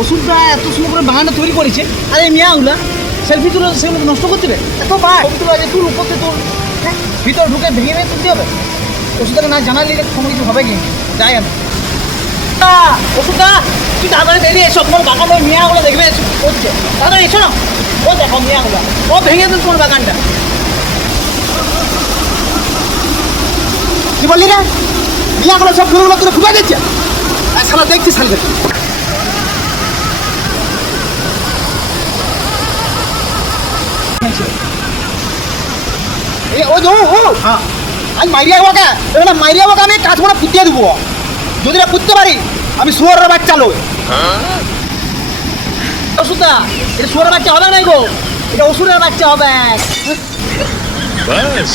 ওষুধটা এত সুন্দর করে বাগানটা তৈরি করেছে, আর এই মিয়াগুলা সেলফি তুলে সেগুলো নষ্ট করতে হবে এত ছবি তুলে আছে তুল উপরতে তোর হ্যাঁ ভিতরে ঢুকে ভেঙে ভেঙে তুলতে হবে। ওষুধটাকে না জানালে কোনো কিছু হবে কি? যাই আমি ওষুধটা তুই তাড়াতাড়ি বেরিয়ে এসো, তোমার বাগানে ওই মিয়াগুলো দেখবে করছে তাড়াতাড়ি এসো না। ও দেখো মিয়াগুলো ও ভেঙে দিল তোমার বাগানটা। কি বললি রে? মিয়াগুলো সব ফুলগুলো তুলে ফুটে দিচ্ছে। শালা দেখছি শালকে। এই ও যো ও হ্যাঁ। আমি মাইরিয়া ওকে এটা মাইরিয়া ওকে আমি কাজ করে পুঁতিয়ে দেবো। যদি না পুঁততে পারি আমি শুয়ারের বাচ্চা লোক ওষুধটা এটা শুয়ারের বাচ্চা হবে না গো। এটা ওষুধের বাচ্চা হবে। बस